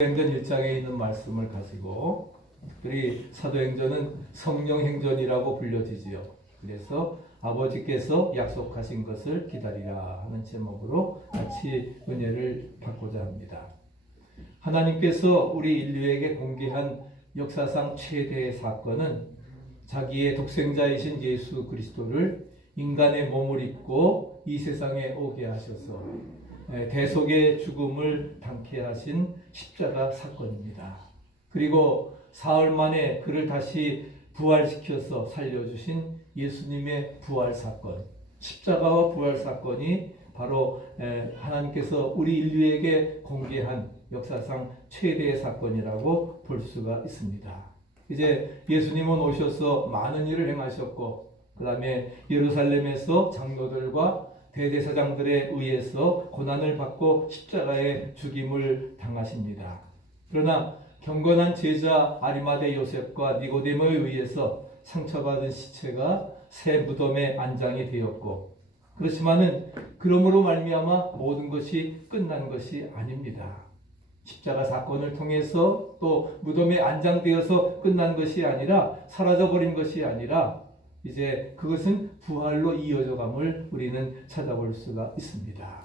사도행전 1장에 있는 말씀을 가지고 특별히 사도행전은 성령행전이라고 불려지지요. 그래서 아버지께서 약속하신 것을 기다리라 하는 제목으로 같이 은혜를 받고자 합니다. 하나님께서 우리 인류에게 공개한 역사상 최대의 사건은 자기의 독생자이신 예수 그리스도를 인간의 몸을 입고 이 세상에 오게 하셔서 대속의 죽음을 당케 하신 십자가 사건입니다. 그리고 사흘 만에 그를 다시 부활시켜서 살려주신 예수님의 부활 사건, 십자가와 부활 사건이 바로 하나님께서 우리 인류에게 공개한 역사상 최대의 사건이라고 볼 수가 있습니다. 이제 예수님은 오셔서 많은 일을 행하셨고, 그 다음에 예루살렘에서 장로들과 대제사장들에 의해서 고난을 받고 십자가에 죽임을 당하십니다. 그러나 경건한 제자 아리마대 요셉과 니고데모에 의해서 상처받은 시체가 새 무덤에 안장이 되었고, 그렇지만은 그러므로 말미암아 모든 것이 끝난 것이 아닙니다. 십자가 사건을 통해서 또 무덤에 안장되어서 끝난 것이 아니라, 사라져버린 것이 아니라 이제 그것은 부활로 이어져 감을 우리는 찾아볼 수가 있습니다.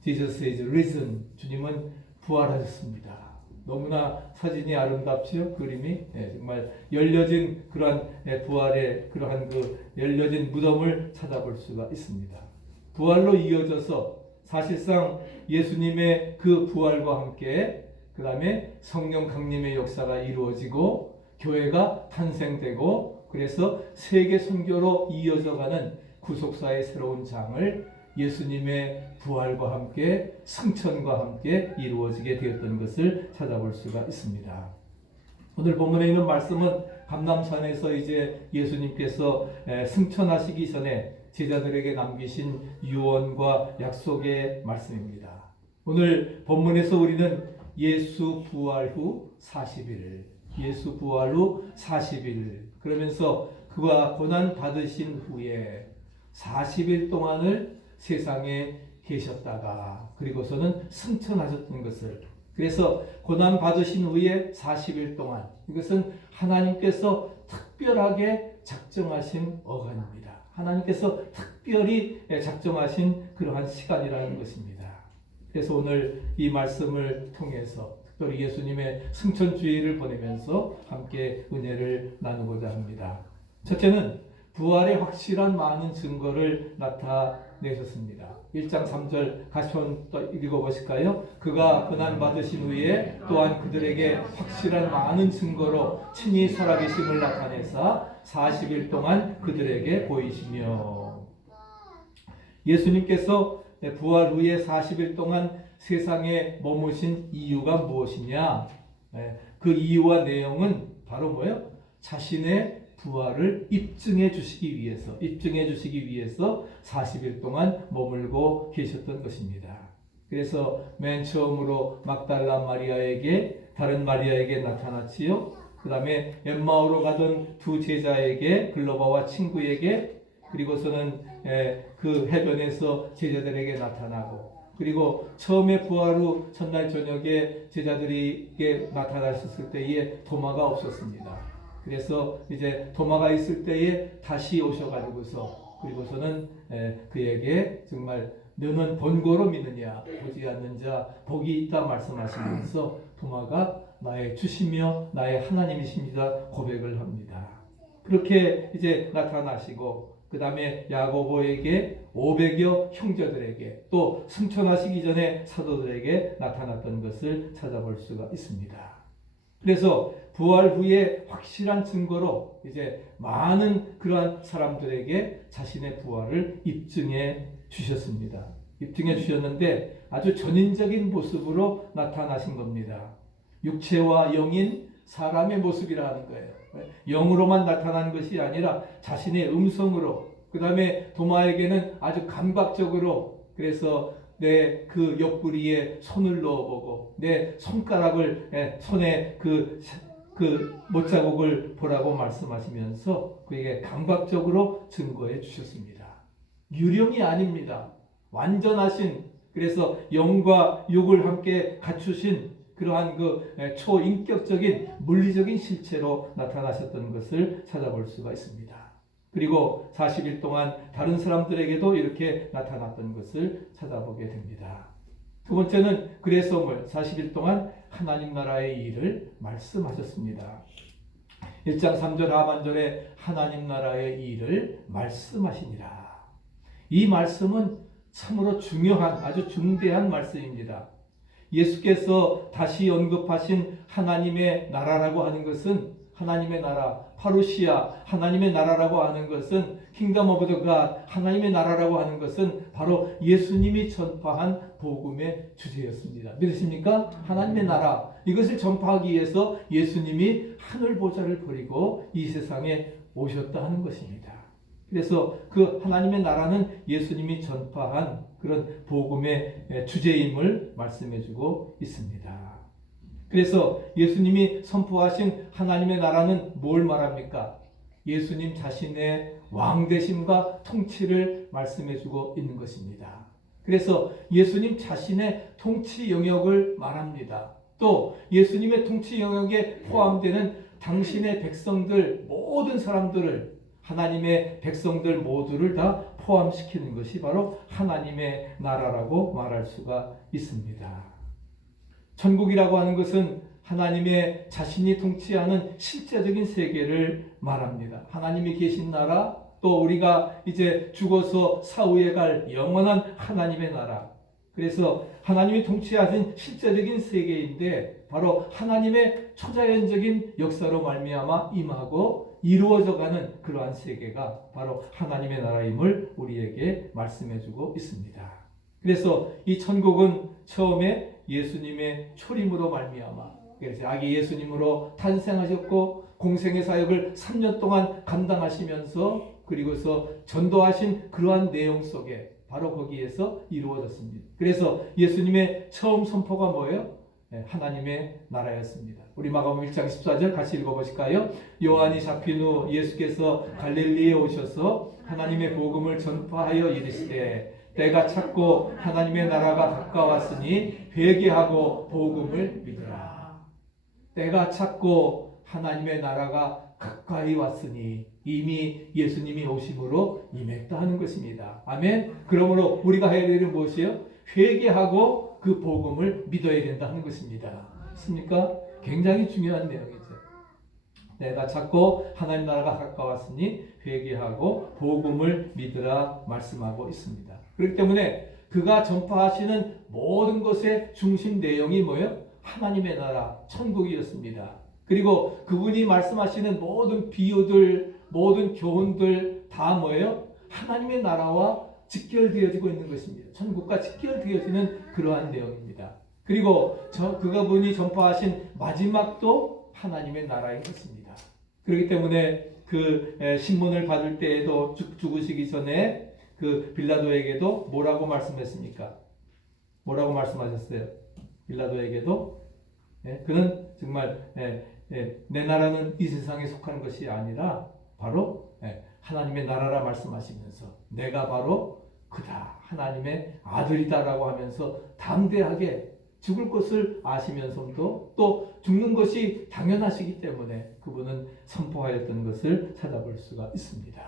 Jesus is risen. 주님은 부활하셨습니다. 너무나 사진이 아름답죠? 그림이 정말 열려진 그러한 부활의 그러한 그 열려진 무덤을 찾아볼 수가 있습니다. 부활로 이어져서 사실상 예수님의 그 부활과 함께 그 다음에 성령 강림의 역사가 이루어지고 교회가 탄생되고, 그래서 세계 선교로 이어져가는 구속사의 새로운 장을 예수님의 부활과 함께 승천과 함께 이루어지게 되었던 것을 찾아볼 수가 있습니다. 오늘 본문에 있는 말씀은 감람산에서 이제 예수님께서 승천하시기 전에 제자들에게 남기신 유언과 약속의 말씀입니다. 오늘 본문에서 우리는 예수 부활 후 40일, 예수 부활 후 40일, 그러면서 그가 고난 받으신 후에 40일 동안을 세상에 계셨다가 그리고서는 승천하셨던 것을, 그래서 고난 받으신 후에 40일 동안, 이것은 하나님께서 특별하게 작정하신 어간입니다. 하나님께서 특별히 작정하신 그러한 시간이라는 것입니다. 그래서 오늘 이 말씀을 통해서 특별히 예수님의 승천주의를 보내면서 함께 은혜를 나누고자 합니다. 첫째는 부활의 확실한 많은 증거를 나타내셨습니다. 1장 3절 같이 한번 읽어보실까요? 그가 고난받으신 후에 또한 그들에게 확실한 많은 증거로 친히 살아계심을 나타내사 40일 동안 그들에게 보이시며, 예수님께서 부활 후에 40일 동안 세상에 머무신 이유가 무엇이냐? 그 이유와 내용은 바로 뭐예요? 자신의 부활을 입증해 주시기 위해서 40일 동안 머물고 계셨던 것입니다. 그래서 맨 처음으로 막달라 마리아에게, 다른 마리아에게 나타났지요. 그 다음에 엠마오로 가던 두 제자에게, 글로바와 친구에게, 그리고서는 그 해변에서 제자들에게 나타나고, 그리고 처음에 부활 후 첫날 저녁에 제자들에게 나타나셨을 때에 도마가 없었습니다. 그래서 이제 도마가 있을 때에 다시 오셔가지고서, 그리고서는 그에게 정말 너는 본고로 믿느냐, 보지 않는 자 복이 있다 말씀하시면서 도마가 나의 주시며 나의 하나님이십니다 고백을 합니다. 그렇게 이제 나타나시고, 그 다음에 야고보에게 500여 형제들에게 또 승천하시기 전에 사도들에게 나타났던 것을 찾아볼 수가 있습니다. 그래서 부활 후에 확실한 증거로 이제 많은 그러한 사람들에게 자신의 부활을 입증해 주셨습니다. 입증해 주셨는데 아주 전인적인 모습으로 나타나신 겁니다. 육체와 영인 사람의 모습이라는 거예요. 영으로만 나타난 것이 아니라 자신의 음성으로, 그 다음에 도마에게는 아주 감각적으로, 그래서 내 그 옆구리에 손을 넣어보고 내 손가락을 손에 그 못자국을 보라고 말씀하시면서 그에게 감각적으로 증거해 주셨습니다. 유령이 아닙니다. 완전하신, 그래서 영과 육을 함께 갖추신 그러한 그 초인격적인 물리적인 실체로 나타나셨던 것을 찾아볼 수가 있습니다. 그리고 40일 동안 다른 사람들에게도 이렇게 나타났던 것을 찾아보게 됩니다. 두 번째는 그래서 40일 동안 하나님 나라의 일을 말씀하셨습니다. 1장 3절 하반절에 하나님 나라의 일을 말씀하시니라. 이 말씀은 참으로 중요한 아주 중대한 말씀입니다. 예수께서 다시 언급하신 하나님의 나라라고 하는 것은 하나님의 나라, 파루시아, 하나님의 나라라고 하는 것은 킹덤 오브 더 갓, 하나님의 나라라고 하는 것은 바로 예수님이 전파한 복음의 주제였습니다. 믿으십니까? 하나님의 나라, 이것을 전파하기 위해서 예수님이 하늘 보좌를 버리고 이 세상에 오셨다 하는 것입니다. 그래서 그 하나님의 나라는 예수님이 전파한 그런 복음의 주제임을 말씀해주고 있습니다. 그래서 예수님이 선포하신 하나님의 나라는 뭘 말합니까? 예수님 자신의 왕되심과 통치를 말씀해주고 있는 것입니다. 그래서 예수님 자신의 통치 영역을 말합니다. 또 예수님의 통치 영역에 포함되는 당신의 백성들, 모든 사람들을, 하나님의 백성들 모두를 다 포함시키는 것이 바로 하나님의 나라라고 말할 수가 있습니다. 천국이라고 하는 것은 하나님의 자신이 통치하는 실제적인 세계를 말합니다. 하나님이 계신 나라, 또 우리가 이제 죽어서 사후에 갈 영원한 하나님의 나라. 그래서 하나님이 통치하신 실제적인 세계인데 바로 하나님의 초자연적인 역사로 말미암아 임하고 이루어져가는 그러한 세계가 바로 하나님의 나라임을 우리에게 말씀해주고 있습니다. 그래서 이 천국은 처음에 예수님의 초림으로 말미암아, 그래서 아기 예수님으로 탄생하셨고 공생의 사역을 3년 동안 감당하시면서 그리고서 전도하신 그러한 내용 속에 바로 거기에서 이루어졌습니다. 그래서 예수님의 처음 선포가 뭐예요? 하나님의 나라였습니다. 우리 마가복음 1장 14절 같이 읽어보실까요? 요한이 잡힌 후 예수께서 갈릴리에 오셔서 하나님의 복음을 전파하여 이르시되 때가 찼고 하나님의 나라가 가까웠으니 회개하고 복음을 믿으라. 때가 찼고 하나님의 나라가 가까이 왔으니 이미 예수님이 오심으로 임했다 하는 것입니다. 아멘. 그러므로 우리가 해야 될 일은 무엇이에요? 회개하고 그 복음을 믿어야 된다 하는 것입니다. 맞습니까? 굉장히 중요한 내용이죠. 때가 찼고 하나님 나라가 가까웠으니 회개하고 복음을 믿으라 말씀하고 있습니다. 그렇기 때문에 그가 전파하시는 모든 것의 중심 내용이 뭐예요? 하나님의 나라, 천국이었습니다. 그리고 그분이 말씀하시는 모든 비유들, 모든 교훈들 다 뭐예요? 하나님의 나라와 직결되어지고 있는 것입니다. 천국과 직결되어지는 그러한 내용입니다. 그리고 그분이 전파하신 마지막도 하나님의 나라인 것입니다. 그렇기 때문에 그 신문을 받을 때에도 죽으시기 전에 그 빌라도에게도 뭐라고 말씀했습니까? 뭐라고 말씀하셨어요? 빌라도에게도 그는 정말 내 나라는 이 세상에 속한 것이 아니라 바로 하나님의 나라라 말씀하시면서 내가 바로 그다, 하나님의 아들이다라고 하면서 담대하게 죽을 것을 아시면서도 또 죽는 것이 당연하시기 때문에 그분은 선포하였던 것을 찾아볼 수가 있습니다.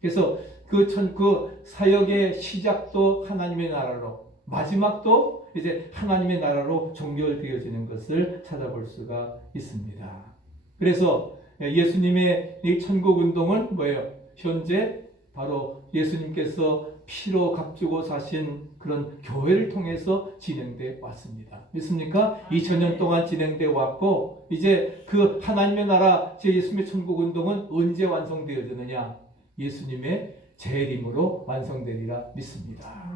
그래서 그 사역의 시작도 하나님의 나라로, 마지막도 이제 하나님의 나라로 종결되어지는 것을 찾아볼 수가 있습니다. 그래서 예수님의 이 천국 운동은 뭐예요? 현재 바로 예수님께서 피로 값주고 사신 그런 교회를 통해서 진행되어 왔습니다. 믿습니까? 2000년 동안 진행되어 왔고 이제 그 하나님의 나라 제 예수님의 천국 운동은 언제 완성되어지느냐? 예수님의 재림으로 완성되리라 믿습니다.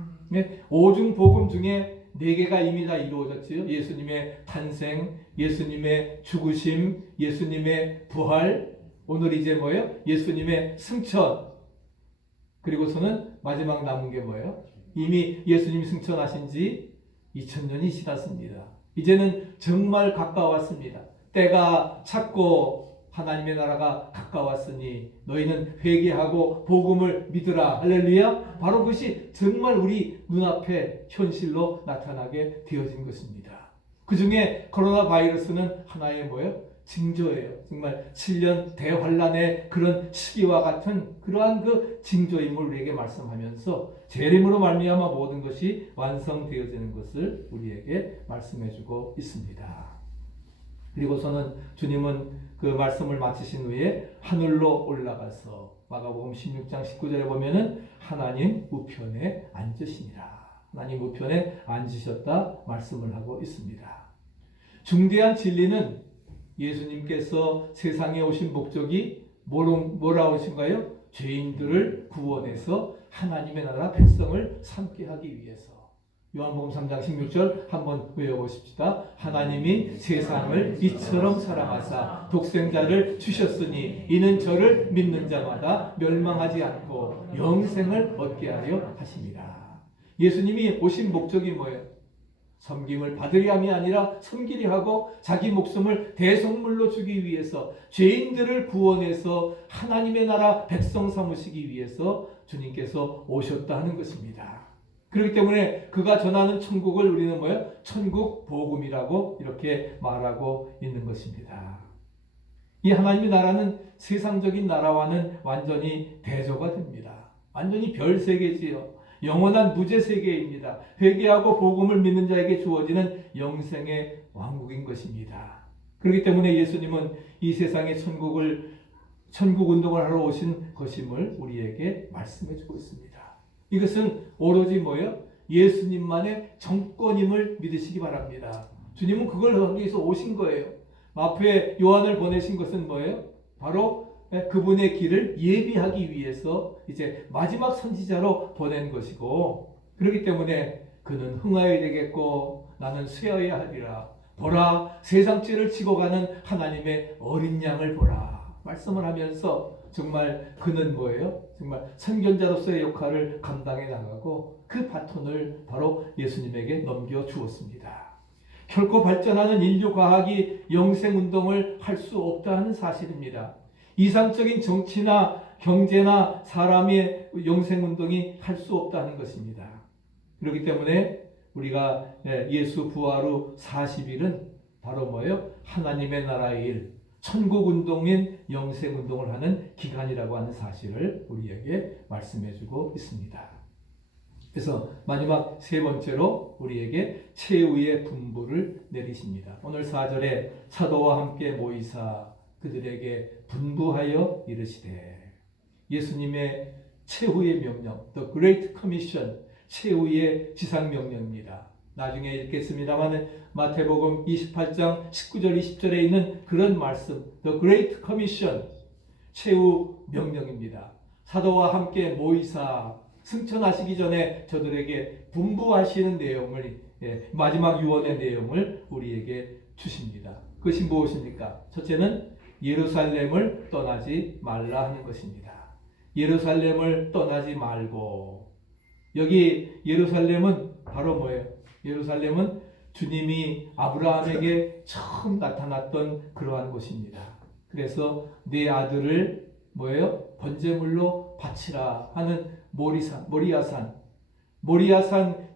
오중 복음 중에 4개가 이미 다 이루어졌지요. 예수님의 탄생, 예수님의 죽으심, 예수님의 부활, 오늘 이제 뭐예요? 예수님의 승천. 그리고서는 마지막 남은 게 뭐예요? 이미 예수님이 승천하신 지 2000년이 지났습니다. 이제는 정말 가까웠습니다. 때가 찼고 하나님의 나라가 가까웠으니 너희는 회개하고 복음을 믿으라. 할렐루야. 바로 그것이 정말 우리 눈앞에 현실로 나타나게 되어진 것입니다. 그 중에 코로나 바이러스는 하나의 뭐예요? 징조예요. 정말 7년 대환란의 그런 시기와 같은 그러한 그 징조임을 우리에게 말씀하면서 재림으로 말미암아 모든 것이 완성되어지는 것을 우리에게 말씀해주고 있습니다. 그리고서는 주님은 그 말씀을 마치신 후에 하늘로 올라가서 마가복음 16장 19절에 보면은 하나님 우편에 앉으시니라. 하나님 우편에 앉으셨다 말씀을 하고 있습니다. 중대한 진리는 예수님께서 세상에 오신 목적이 뭐라 오신가요? 죄인들을 구원해서 하나님의 나라 백성을 삼게 하기 위해서. 요한복음 3장 16절 한번 외워보십시다. 하나님이 세상을 이처럼 사랑하사 독생자를 주셨으니 이는 저를 믿는 자마다 멸망하지 않고 영생을 얻게 하려 하심이라. 예수님이 오신 목적이 뭐예요? 섬김을 받으려 함이 아니라 섬기려 하고 자기 목숨을 대속물로 주기 위해서 죄인들을 구원해서 하나님의 나라 백성 삼으시기 위해서 주님께서 오셨다 하는 것입니다. 그렇기 때문에 그가 전하는 천국을 우리는 뭐예요? 천국 복음이라고 이렇게 말하고 있는 것입니다. 이 하나님의 나라는 세상적인 나라와는 완전히 대조가 됩니다. 완전히 별세계지요. 영원한 무죄 세계입니다. 회개하고 복음을 믿는 자에게 주어지는 영생의 왕국인 것입니다. 그렇기 때문에 예수님은 이 세상의 천국 운동을 하러 오신 것임을 우리에게 말씀해 주고 있습니다. 이것은 오로지 뭐예요? 예수님만의 정권임을 믿으시기 바랍니다. 주님은 그걸 하기 위해서 오신 거예요. 마표에 요한을 보내신 것은 뭐예요? 바로 그분의 길을 예비하기 위해서 이제 마지막 선지자로 보낸 것이고, 그렇기 때문에 그는 흥하여야 되겠고 나는 쇠하여야 하리라. 보라, 세상 죄를 지고 가는 하나님의 어린 양을 보라 말씀을 하면서 정말 그는 뭐예요? 정말 선견자로서의 역할을 감당해 나가고 그 바톤을 바로 예수님에게 넘겨 주었습니다. 결코 발전하는 인류 과학이 영생 운동을 할 수 없다는 사실입니다. 이상적인 정치나 경제나 사람의 영생 운동이 할 수 없다는 것입니다. 그렇기 때문에 우리가 예수 부활 후 40일은 바로 뭐예요? 하나님의 나라의 일, 천국 운동인 영생 운동을 하는 기간이라고 하는 사실을 우리에게 말씀해주고 있습니다. 그래서 마지막 세 번째로 우리에게 최후의 분부를 내리십니다. 오늘 4절에 사도와 함께 모이사 그들에게 분부하여 이르시되, 예수님의 최후의 명령, The Great Commission, 최후의 지상명령입니다. 나중에 읽겠습니다만 마태복음 28장 19절 20절에 있는 그런 말씀, The Great Commission, 최후 명령입니다. 사도와 함께 모이사 승천하시기 전에 저들에게 분부하시는 내용을, 마지막 유언의 내용을 우리에게 주십니다. 그것이 무엇입니까? 첫째는 예루살렘을 떠나지 말라 하는 것입니다. 예루살렘을 떠나지 말고, 여기 예루살렘은 바로 뭐예요? 예루살렘은 주님이 아브라함에게 처음 나타났던 그러한 곳입니다. 그래서 네 아들을 뭐예요? 번제물로 바치라 하는 모리아산,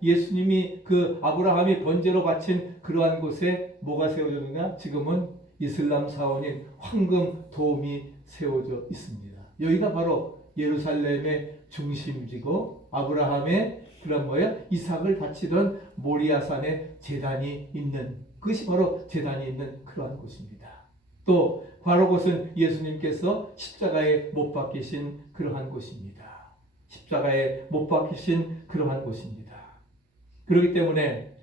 예수님이 그 아브라함이 번제로 바친 그러한 곳에 뭐가 세워졌느냐? 지금은 이슬람 사원인 황금 돔이 세워져 있습니다. 여기가 바로 예루살렘의 중심지고 아브라함의 그런 뭐예요? 이삭을 바치던 모리아산에 제단이 있는, 그것이 바로 제단이 있는 그러한 곳입니다. 또 바로 그것은 예수님께서 십자가에 못 박히신 그러한 곳입니다. 십자가에 못 박히신 그러한 곳입니다. 그렇기 때문에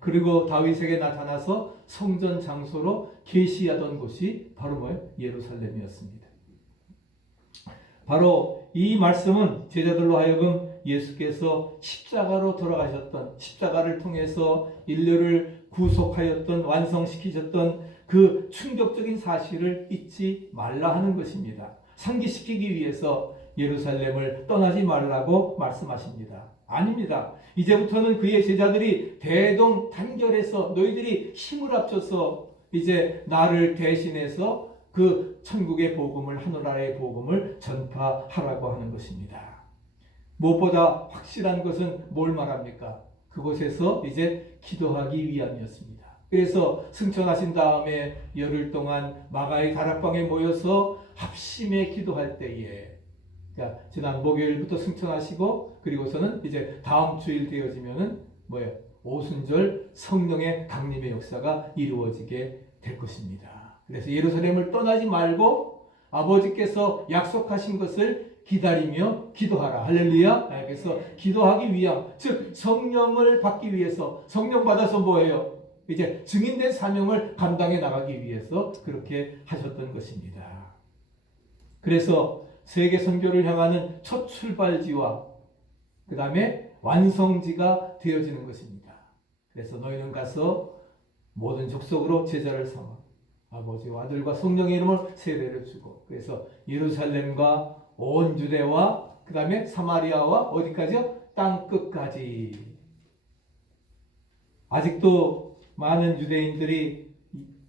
그리고 다윗에게 나타나서 성전 장소로 계시하던 곳이 바로 뭐예요? 예루살렘이었습니다. 바로 이 말씀은 제자들로 하여금 예수께서 십자가로 돌아가셨던, 십자가를 통해서 인류를 구속하였던, 완성시키셨던 그 충격적인 사실을 잊지 말라 하는 것입니다. 상기시키기 위해서 예루살렘을 떠나지 말라고 말씀하십니다. 아닙니다. 이제부터는 그의 제자들이 대동단결해서 너희들이 힘을 합쳐서 이제 나를 대신해서 그 천국의 복음을, 하늘나라의 복음을 전파하라고 하는 것입니다. 무엇보다 확실한 것은 뭘 말합니까? 그곳에서 이제 기도하기 위함이었습니다. 그래서 승천하신 다음에 열흘 동안 마가의 다락방에 모여서 합심해 기도할 때에, 자, 지난 목요일부터 승천하시고 그리고서는 이제 다음 주일 되어지면은 뭐예요? 오순절 성령의 강림의 역사가 이루어지게 될 것입니다. 그래서 예루살렘을 떠나지 말고 아버지께서 약속하신 것을 기다리며 기도하라. 할렐루야. 그래서 기도하기 위함, 즉 성령을 받기 위해서, 성령 받아서 뭐예요? 이제 증인된 사명을 감당해 나가기 위해서 그렇게 하셨던 것입니다. 그래서 세계 선교를 향하는 첫 출발지와 그 다음에 완성지가 되어지는 것입니다. 그래서 너희는 가서 모든 족속으로 제자를 삼아 아버지와 아들과 성령의 이름으로 세례를 주고, 그래서 예루살렘과 온 유대와 그 다음에 사마리아와 어디까지요? 땅 끝까지. 아직도 많은 유대인들이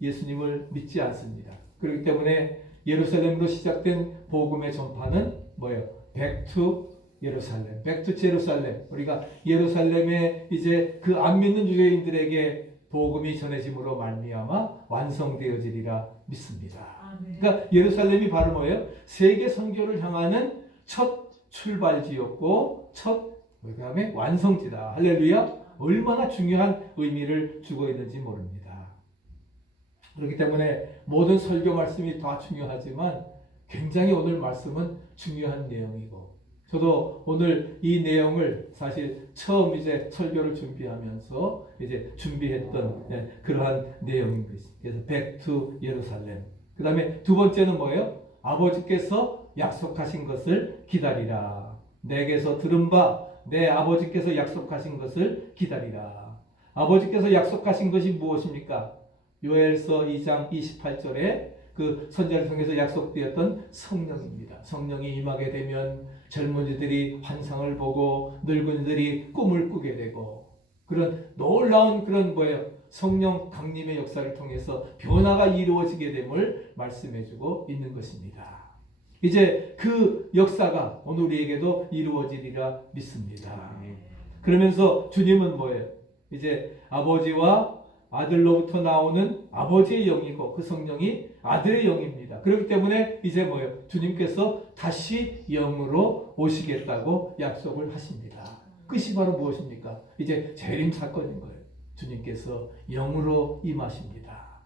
예수님을 믿지 않습니다. 그렇기 때문에 예루살렘으로 시작된 복음의 전파는 뭐예요? Back to 예루살렘, Back to 제루살렘. 우리가 예루살렘에 이제 그 안 믿는 유대인들에게 복음이 전해짐으로 말미암아 완성되어지리라 믿습니다. 그러니까 예루살렘이 바로 뭐예요? 세계 선교를 향하는 첫 출발지였고 그 다음에 완성지다. 할렐루야. 얼마나 중요한 의미를 주고 있는지 모릅니다. 그렇기 때문에 모든 설교 말씀이 다 중요하지만 굉장히 오늘 말씀은 중요한 내용이고, 저도 오늘 이 내용을 사실 처음 이제 설교를 준비하면서 이제 준비했던 그러한 내용인 것입니다. 그래서 Back to 예루살렘. 그 다음에 두 번째는 뭐예요? 아버지께서 약속하신 것을 기다리라. 내게서 들은 바 내 아버지께서 약속하신 것을 기다리라. 아버지께서 약속하신 것이 무엇입니까? 요엘서 2장 28절에 그 선지자를 통해서 약속되었던 성령입니다. 성령이 임하게 되면 젊은이들이 환상을 보고 늙은이들이 꿈을 꾸게 되고, 그런 놀라운 그런 뭐예요? 성령 강림의 역사를 통해서 변화가 이루어지게 됨을 말씀해주고 있는 것입니다. 이제 그 역사가 오늘 우리에게도 이루어지리라 믿습니다. 그러면서 주님은 뭐예요? 이제 아버지와 아들로부터 나오는 아버지의 영이고 그 성령이 아들의 영입니다. 그렇기 때문에 이제 뭐예요? 주님께서 다시 영으로 오시겠다고 약속을 하십니다. 끝이 바로 무엇입니까? 이제 재림 사건인 거예요. 주님께서 영으로 임하십니다.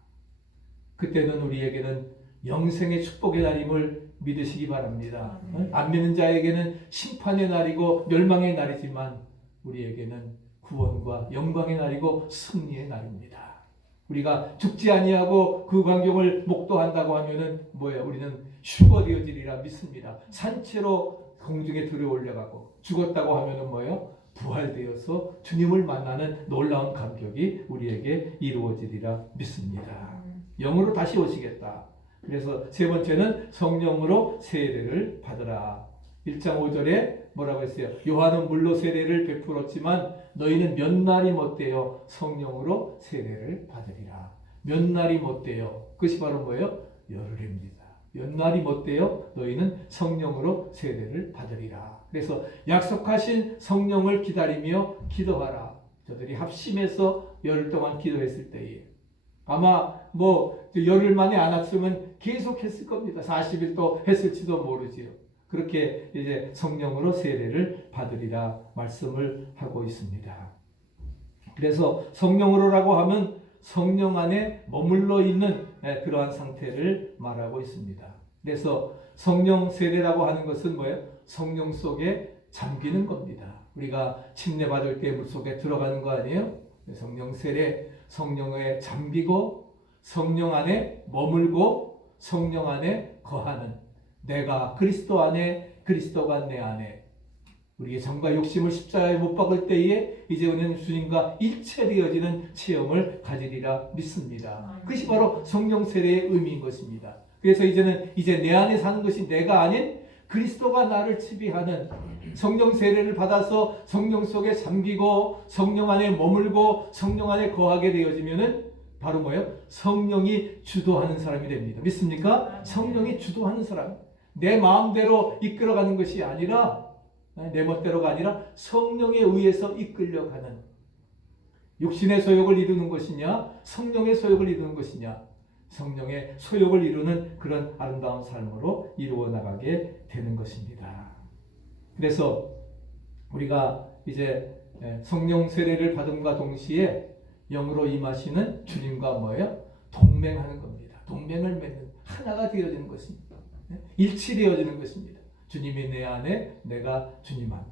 그때는 우리에게는 영생의 축복의 날임을 믿으시기 바랍니다. 안 믿는 자에게는 심판의 날이고 멸망의 날이지만 우리에게는 구원과 영광의 날이고 승리의 날입니다. 우리가 죽지 아니하고 그 광경을 목도한다고 하면은 뭐예요? 우리는 휴거되어지리라 믿습니다. 산채로 공중에 들어올려가고, 죽었다고 하면은 뭐예요? 부활되어서 주님을 만나는 놀라운 감격이 우리에게 이루어지리라 믿습니다. 영으로 다시 오시겠다. 그래서 세 번째는 성령으로 세례를 받으라. 1장 5절에 뭐라고 했어요? 요한은 물로 세례를 베풀었지만 너희는 몇 날이 못되어 성령으로 세례를 받으리라. 몇 날이 못되어. 그것이 바로 뭐예요? 열흘입니다. 몇 날이 못되어 너희는 성령으로 세례를 받으리라. 그래서 약속하신 성령을 기다리며 기도하라. 저들이 합심해서 열흘 동안 기도했을 때에 아마 뭐 열흘 만에 안 왔으면 계속 했을 겁니다. 40일 또 했을지도 모르지요. 그렇게 이제 성령으로 세례를 받으리라 말씀을 하고 있습니다. 그래서 성령으로라고 하면 성령 안에 머물러 있는 그러한 상태를 말하고 있습니다. 그래서 성령 세례라고 하는 것은 뭐예요? 성령 속에 잠기는 겁니다. 우리가 침례 받을 때 물속에 들어가는 거 아니에요? 성령 세례, 성령에 잠기고 성령 안에 머물고 성령 안에 거하는, 내가 그리스도 안에, 그리스도가 내 안에, 우리의 정과 욕심을 십자가에 못 박을 때에 이제 우리는 주님과 일체되어지는 체험을 가지리라 믿습니다. 그것이 바로 성령 세례의 의미인 것입니다. 그래서 이제는 내 안에 사는 것이 내가 아닌 그리스도가 나를 지배하는, 성령 세례를 받아서 성령 속에 잠기고 성령 안에 머물고 성령 안에 거하게 되어지면은 바로 뭐예요? 성령이 주도하는 사람이 됩니다. 믿습니까? 성령이 주도하는 사람. 내 마음대로 이끌어가는 것이 아니라, 내 멋대로가 아니라 성령에 의해서 이끌려가는, 육신의 소욕을 이루는 것이냐, 성령의 소욕을 이루는 것이냐, 성령의 소욕을 이루는 그런 아름다운 삶으로 이루어 나가게 되는 것입니다. 그래서 우리가 이제 성령 세례를 받음과 동시에 영으로 임하시는 주님과 뭐예요? 동맹하는 겁니다. 동맹을 맺는, 하나가 되어지는 것입니다. 일치되어지는 것입니다. 주님이 내 안에, 내가 주님 안에.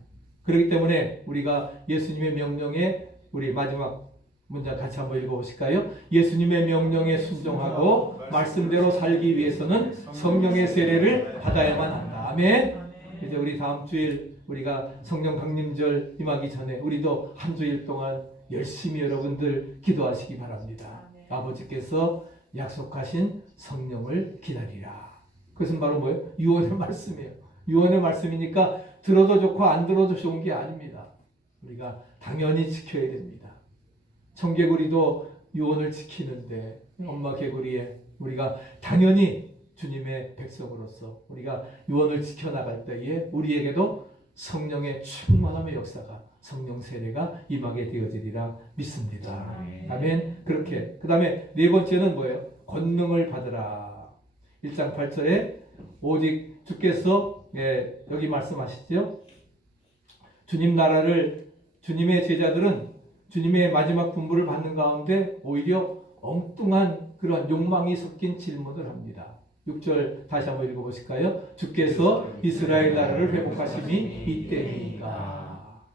그렇기 때문에 우리가 예수님의 명령에, 우리 마지막 문장 같이 한번 읽어보실까요? 예수님의 명령에 순종하고 말씀대로 살기 위해서는 성령의 세례를 받아야만 한다. 아멘. 이제 우리 다음 주일 우리가 성령 강림절 임하기 전에 우리도 한 주일 동안 열심히 여러분들 기도하시기 바랍니다. 아버지께서 약속하신 성령을 기다리라. 그것은 바로 뭐예요? 유언의 말씀이에요. 유언의 말씀이니까 들어도 좋고 안 들어도 좋은 게 아닙니다. 우리가 당연히 지켜야 됩니다. 청개구리도 유언을 지키는데 엄마 개구리에 우리가 당연히 주님의 백성으로서 우리가 유언을 지켜나갈 때에 우리에게도 성령의 충만함의 역사가, 성령 세례가 임하게 되어지리라 믿습니다. 아멘. 그렇게 그 다음에 네 번째는 뭐예요? 권능을 받으라. 1장 8절에 오직 주께서 여기 말씀하시죠. 주님 나라를, 주님의 제자들은 주님의 마지막 분부를 받는 가운데 오히려 엉뚱한 그런 욕망이 섞인 질문을 합니다. 6절 다시 한번 읽어보실까요? 주께서 이스라엘 나라를 회복하심이 이때니까.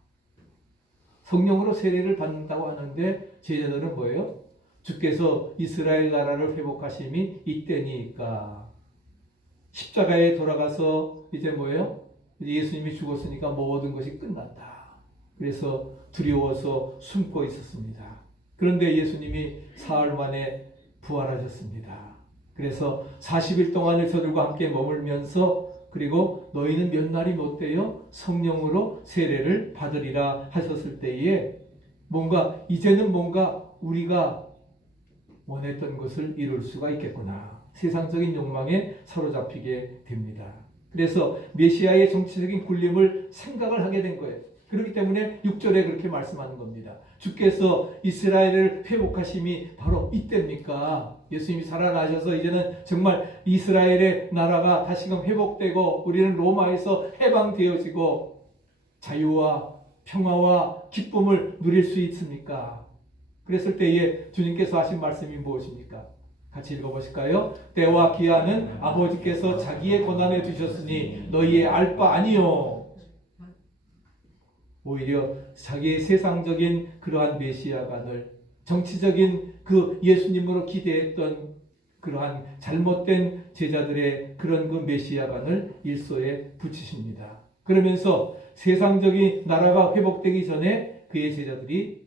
성령으로 세례를 받는다고 하는데 제자들은 뭐예요? 주께서 이스라엘 나라를 회복하심이 이때니까. 십자가에 돌아가서 이제 뭐예요? 예수님이 죽었으니까 모든 것이 끝났다. 그래서 두려워서 숨고 있었습니다. 그런데 예수님이 사흘 만에 부활하셨습니다. 그래서 40일 동안을 저들과 함께 머물면서 그리고 너희는 몇 날이 못 되어 성령으로 세례를 받으리라 하셨을 때에 이제는 뭔가 우리가 원했던 것을 이룰 수가 있겠구나. 세상적인 욕망에 사로잡히게 됩니다. 그래서 메시아의 정치적인 군림을 생각을 하게 된 거예요. 그렇기 때문에 6절에 그렇게 말씀하는 겁니다. 주께서 이스라엘을 회복하심이 바로 이때입니까? 예수님이 살아나셔서 이제는 정말 이스라엘의 나라가 다시금 회복되고 우리는 로마에서 해방되어지고 자유와 평화와 기쁨을 누릴 수 있습니까? 그랬을 때에 주님께서 하신 말씀이 무엇입니까? 같이 읽어보실까요? 때와 기한은 아버지께서 자기의 권한에 두셨으니 너희의 알 바 아니요. 오히려 자기의 세상적인 그러한 메시아관을, 정치적인 그 예수님으로 기대했던 그러한 잘못된 제자들의 그런 그 메시아관을 일소에 붙이십니다. 그러면서 세상적인 나라가 회복되기 전에 그의 제자들이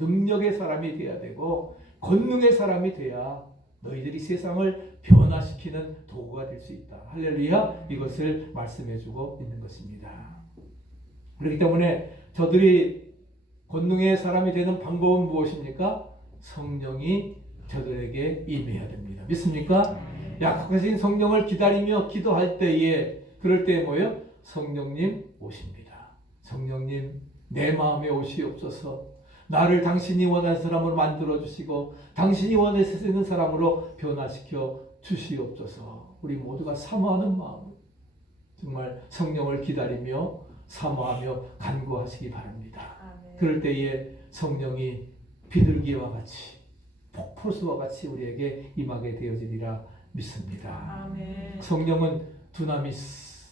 능력의 사람이 되어야 되고 권능의 사람이 돼야 너희들이 세상을 변화시키는 도구가 될 수 있다. 할렐루야. 이것을 말씀해주고 있는 것입니다. 그렇기 때문에 저들이 권능의 사람이 되는 방법은 무엇입니까? 성령이 저들에게 임해야 됩니다. 믿습니까? 약하신 성령을 기다리며 기도할 때에, 그럴 때에 뭐예요? 성령님 오십니다. 성령님 내 마음에 오시옵소서. 나를 당신이 원하는 사람으로 만들어 주시고 당신이 원하시는 사람으로 변화시켜 주시옵소서. 우리 모두가 사모하는 마음, 정말 성령을 기다리며 사모하며 간구하시기 바랍니다. 아멘. 그럴 때에 성령이 비둘기와 같이, 폭포수와 같이 우리에게 임하게 되어지리라 믿습니다. 아멘. 성령은 두나미스,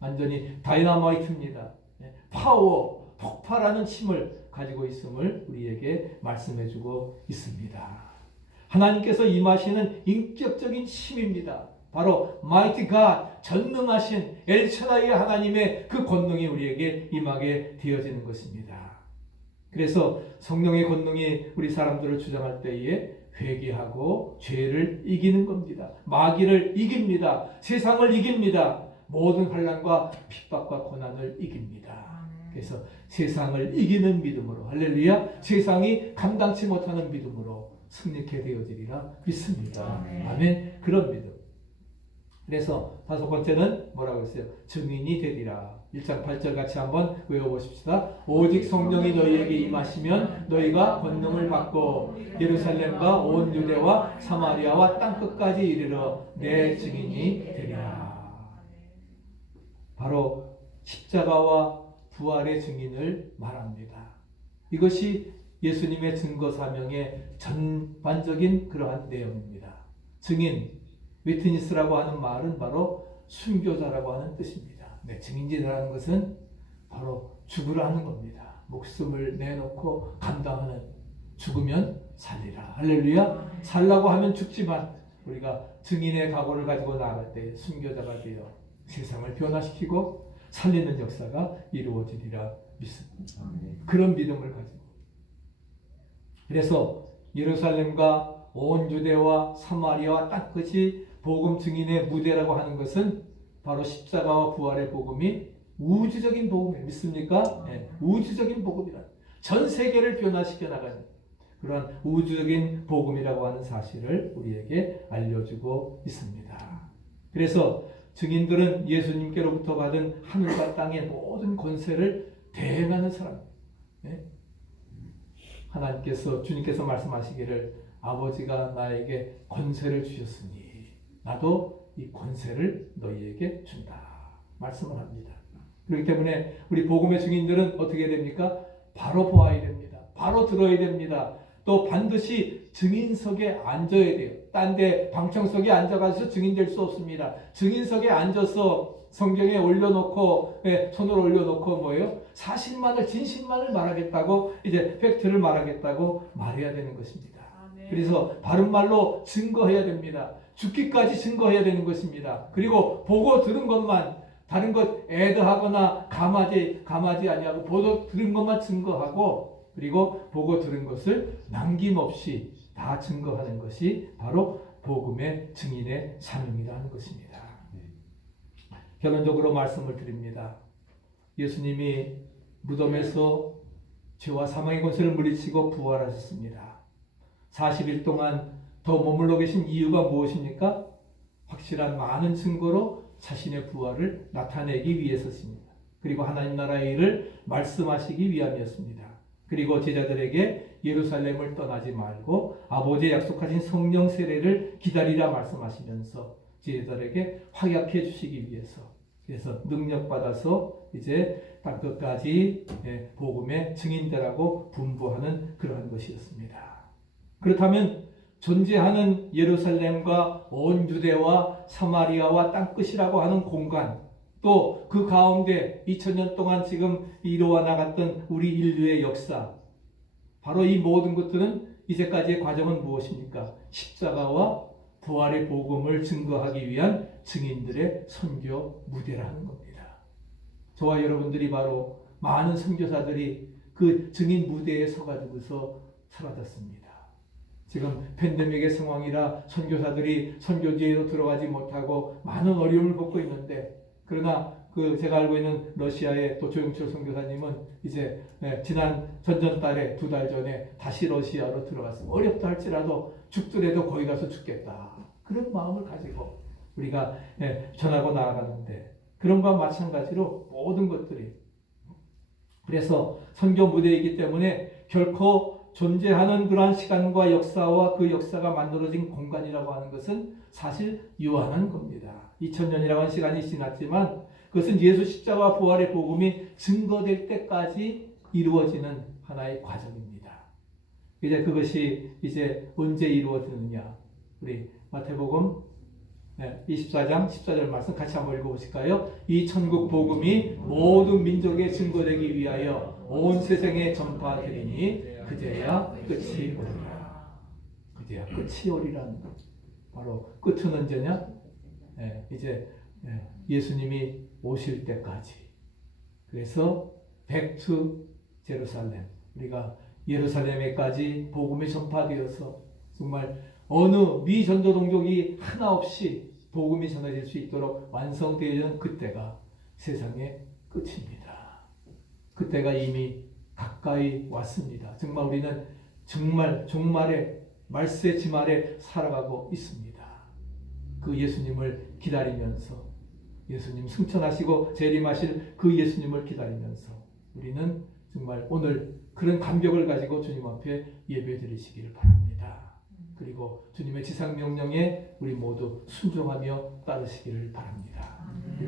완전히 다이너마이트입니다. 파워, 폭발하는 힘을 가지고 있음을 우리에게 말씀해주고 있습니다. 하나님께서 임하시는 인격적인 힘입니다. 바로 마이티 갓, 전능하신 엘샤다이 하나님의 그 권능이 우리에게 임하게 되어지는 것입니다. 그래서 성령의 권능이 우리 사람들을 주장할 때에 회개하고 죄를 이기는 겁니다. 마귀를 이깁니다. 세상을 이깁니다. 모든 환난과 핍박과 고난을 이깁니다. 그래서 세상을 이기는 믿음으로, 할렐루야, 세상이 감당치 못하는 믿음으로 승리케 되어지리라 믿습니다. 아멘. 그런 믿음. 그래서 다섯 번째는 뭐라고 했어요? 증인이 되리라. 1장 8절 같이 한번 외워보십시다. 오직 성령이 너희에게 임하시면 너희가 권능을 받고 예루살렘과 온 유대와 사마리아와 땅끝까지 이르러 내 증인이 되리라. 바로 십자가와 부활의 증인을 말합니다. 이것이 예수님의 증거 사명의 전반적인 그러한 내용입니다. 증인, 위트니스라고 하는 말은 바로 순교자라고 하는 뜻입니다. 네, 증인이라는 것은 바로 죽으라 하는 겁니다. 목숨을 내놓고 감당하는, 죽으면 살리라. 할렐루야. 살라고 하면 죽지만 우리가 증인의 각오를 가지고 나아갈 때 순교자가 되어 세상을 변화시키고 살리는 역사가 이루어지리라 믿습니다. 그런 믿음을 가지고. 그래서 예루살렘과 온 유대와 사마리아와 땅끝이 복음 증인의 무대라고 하는 것은 바로 십자가와 부활의 복음이 우주적인 복음이에요. 믿습니까? 네, 우주적인 복음이라. 전 세계를 변화시켜 나가는 그런 우주적인 복음이라고 하는 사실을 우리에게 알려주고 있습니다. 그래서 증인들은 예수님께로부터 받은 하늘과 땅의 모든 권세를 대행하는 사람. 네? 하나님께서, 주님께서 말씀하시기를 아버지가 나에게 권세를 주셨으니 나도 이 권세를 너희에게 준다 말씀을 합니다. 그렇기 때문에 우리 복음의 증인들은 어떻게 됩니까? 바로 보아야 됩니다. 바로 들어야 됩니다. 또 반드시 증인석에 앉아야 돼요. 딴 데 방청석에 앉아가지고 증인될 수 없습니다. 증인석에 앉아서 성경에 올려놓고, 손을 올려놓고 뭐예요? 사실만을, 진실만을 말하겠다고, 이제 팩트를 말하겠다고 말해야 되는 것입니다. 그래서 바른 말로 증거해야 됩니다. 죽기까지 증거해야 되는 것입니다. 그리고 보고 들은 것만, 다른 것 애드하거나 감하지 아니하고 보고 들은 것만 증거하고, 그리고 보고 들은 것을 남김없이 다 증거하는 것이 바로 복음의 증인의 사명이라는 것입니다. 결론적으로 말씀을 드립니다. 예수님이 무덤에서 죄와 사망의 권세를 물리치고 부활하셨습니다. 40일 동안 더 머물러 계신 이유가 무엇입니까? 확실한 많은 증거로 자신의 부활을 나타내기 위해서입니다. 그리고 하나님 나라의 일을 말씀하시기 위함이었습니다. 그리고 제자들에게 예루살렘을 떠나지 말고 아버지의 약속하신 성령 세례를 기다리라 말씀하시면서 제자들에게 확약해 주시기 위해서, 그래서 능력받아서 이제 땅끝까지 복음의 증인되라고 분부하는 그러한 것이었습니다. 그렇다면 존재하는 예루살렘과 온 유대와 사마리아와 땅끝이라고 하는 공간, 또 그 가운데 2000년 동안 지금 이루어 나갔던 우리 인류의 역사, 바로 이 모든 것들은 이제까지의 과정은 무엇입니까? 십자가와 부활의 복음을 증거하기 위한 증인들의 선교 무대라는 겁니다. 저와 여러분들이 바로 많은 선교사들이 그 증인 무대에 서가지고서 사라졌습니다. 지금 팬데믹의 상황이라 선교사들이 선교지에도 들어가지 못하고 많은 어려움을 겪고 있는데, 그러나 제가 알고 있는 러시아의 또 조용철 선교사님은 이제 지난 전전달에 2달 전에 다시 러시아로 들어갔습니다. 어렵다 할지라도 죽더라도 거기 가서 죽겠다, 그런 마음을 가지고 우리가 전하고 나아가는데, 그런 것과 마찬가지로 모든 것들이, 그래서 선교 무대이기 때문에 결코 존재하는 그러한 시간과 역사와 그 역사가 만들어진 공간이라고 하는 것은 사실 유한한 겁니다. 2000년이라고 하는 시간이 지났지만 그것은 예수 십자가 부활의 복음이 증거될 때까지 이루어지는 하나의 과정입니다. 이제 그것이 이제 언제 이루어지느냐? 우리 마태복음 24장 14절 말씀 같이 한번 읽어보실까요? 이 천국 복음이 모든 민족에 증거되기 위하여 온 세상에 전파되리니 그제야 끝이 오리라. 그제야 끝이 오리라는 것. 바로 끝은 언제냐? 이제 예수님이 오실 때까지. 그래서 Back to Jerusalem. 우리가 예루살렘에까지 복음이 전파되어서 정말 어느 미전도 동족이 하나 없이 복음이 전해질 수 있도록 완성되는 그때가 세상의 끝입니다. 그때가 이미 가까이 왔습니다. 정말 우리는 정말 종말의 말세 지말에 살아가고 있습니다. 그 예수님을 기다리면서 예수님 승천하시고 재림하실 그 예수님을 기다리면서 우리는 정말 오늘 그런 감격을 가지고 주님 앞에 예배드리시기를 바랍니다. 그리고 주님의 지상 명령에 우리 모두 순종하며 따르시기를 바랍니다.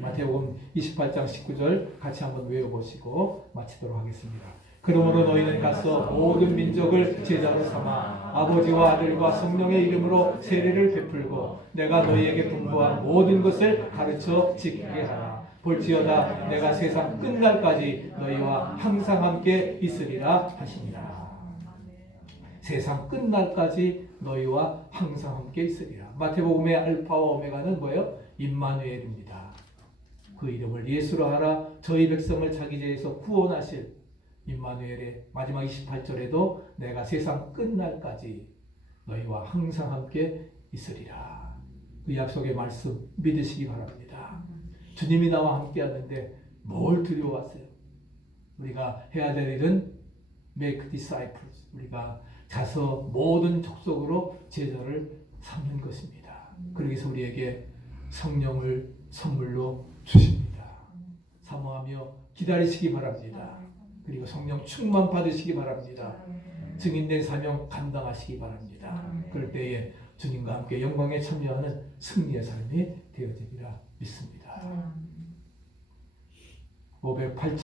마태복음 28장 19절 같이 한번 외워보시고 마치도록 하겠습니다. 그러므로 너희는 가서 모든 민족을 제자로 삼아 아버지와 아들과 성령의 이름으로 세례를 베풀고 내가 너희에게 분부한 모든 것을 가르쳐 지키게 하라. 볼지어다 내가 세상 끝날까지 너희와 항상 함께 있으리라 하시니라. 세상 끝날까지 너희와 항상 함께 있으리라. 마태복음의 알파와 오메가는 뭐예요? 임마누엘입니다. 그 이름을 예수로 하라. 저희 백성을 자기 죄에서 구원하실 임마누엘의 마지막 28절에도 내가 세상 끝날까지 너희와 항상 함께 있으리라. 그 약속의 말씀 믿으시기 바랍니다. 주님이 나와 함께 하는데 뭘 두려워하세요? 우리가 해야 될 일은 make disciples. 우리가 가서 모든 족속으로 제자를 삼는 것입니다. 그러기 위해서 우리에게 성령을 선물로 주십니다. 사모하며 기다리시기 바랍니다. 그리고 성령 충만 받으시기 바랍니다. 증인된 사명 감당하시기 바랍니다. 그럴 때에 주님과 함께 영광에 참여하는 승리의 삶이 되어지리라 믿습니다. 508